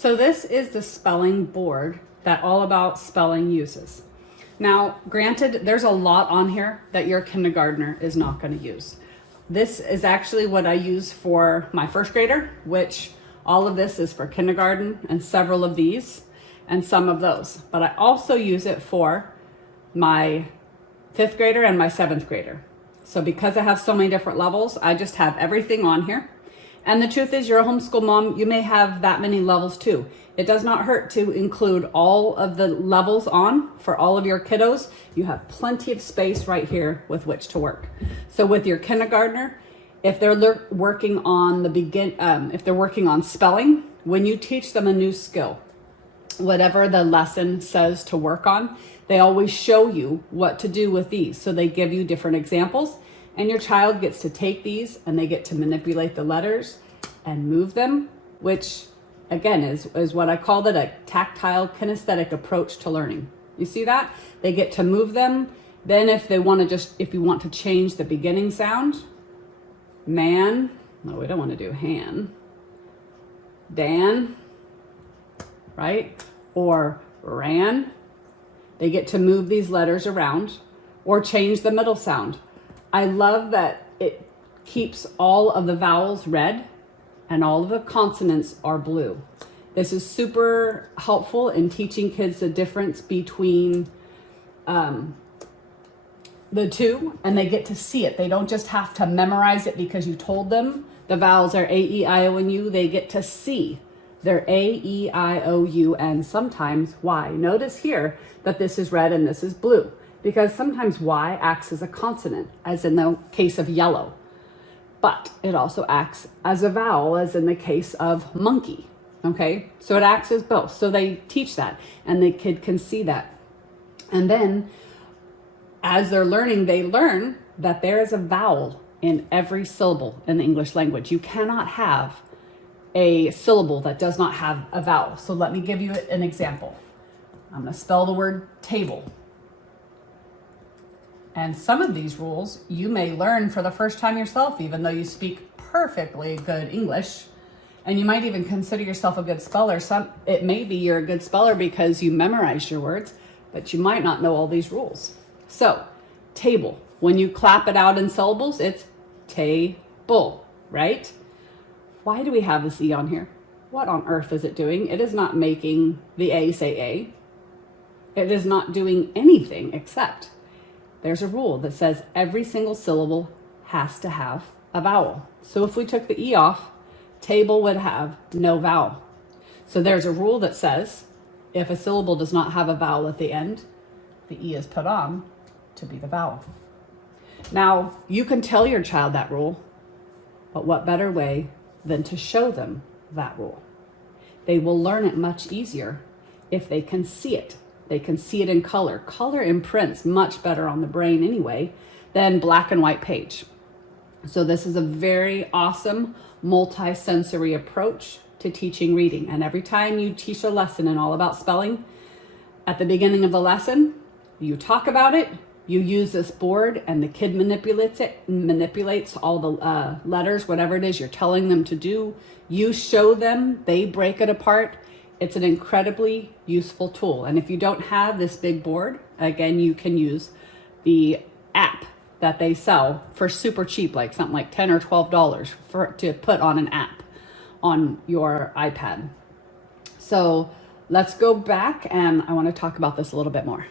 So this is the spelling board that All About Spelling uses. Now, granted, there's a lot on here that your kindergartner is not going to use. This is actually what I use for my first grader, which all of this is for kindergarten and several of these and some of those. But I also use it for my fifth grader and my seventh grader. So because I have so many different levels, I just have everything on here. And the truth is, you're a homeschool mom, you may have that many levels too. It does not hurt to include all of the levels on for all of your kiddos. You have plenty of space right here with which to work. So with your kindergartner, if they're working on if they're working on spelling, when you teach them a new skill, whatever the lesson says to work on, they always show you what to do with these. So they give you different examples, and your child gets to take these and they get to manipulate the letters and move them, which again is what I called it, a tactile kinesthetic approach to learning. You see that? They get to move them. Then if you want to change the beginning sound, man, no, we don't want to do han, dan, right? Or ran. They get to move these letters around or change the middle sound. I love that it keeps all of the vowels red and all of the consonants are blue. This is super helpful in teaching kids the difference between the two, and they get to see it. They don't just have to memorize it because you told them the vowels are A, E, I, O, and U. They get to see they're A, E, I, O, U, and sometimes Y. Notice here that this is red and this is blue, because sometimes Y acts as a consonant, as in the case of yellow, but it also acts as a vowel, as in the case of monkey, okay? So it acts as both. So they teach that, and the kid can see that. And then as they're learning, they learn that there is a vowel in every syllable in the English language. You cannot have a syllable that does not have a vowel. So let me give you an example. I'm going to spell the word table. And some of these rules you may learn for the first time yourself, even though you speak perfectly good English. And you might even consider yourself a good speller. It may be you're a good speller because you memorized your words, but you might not know all these rules. So, table. When you clap it out in syllables, it's table, right? Why do we have this E on here? What on earth is it doing? It is not making the A say A. It is not doing anything except there's a rule that says every single syllable has to have a vowel. So if we took the E off, table would have no vowel. So there's a rule that says if a syllable does not have a vowel at the end, the E is put on to be the vowel. Now, you can tell your child that rule, but what better way than to show them that rule? They will learn it much easier if they can see it. They can see it in color. Color imprints much better on the brain anyway than black and white page. So this is a very awesome multi-sensory approach to teaching reading. And every time you teach a lesson in All About Spelling, at the beginning of the lesson, you talk about it, you use this board, and the kid manipulates all the letters, whatever it is you're telling them to do. You show them, they break it apart. It's an incredibly useful tool. And if you don't have this big board, again, you can use the app that they sell for super cheap, like something like $10 or $12 to put on an app on your iPad. So let's go back, and I want to talk about this a little bit more.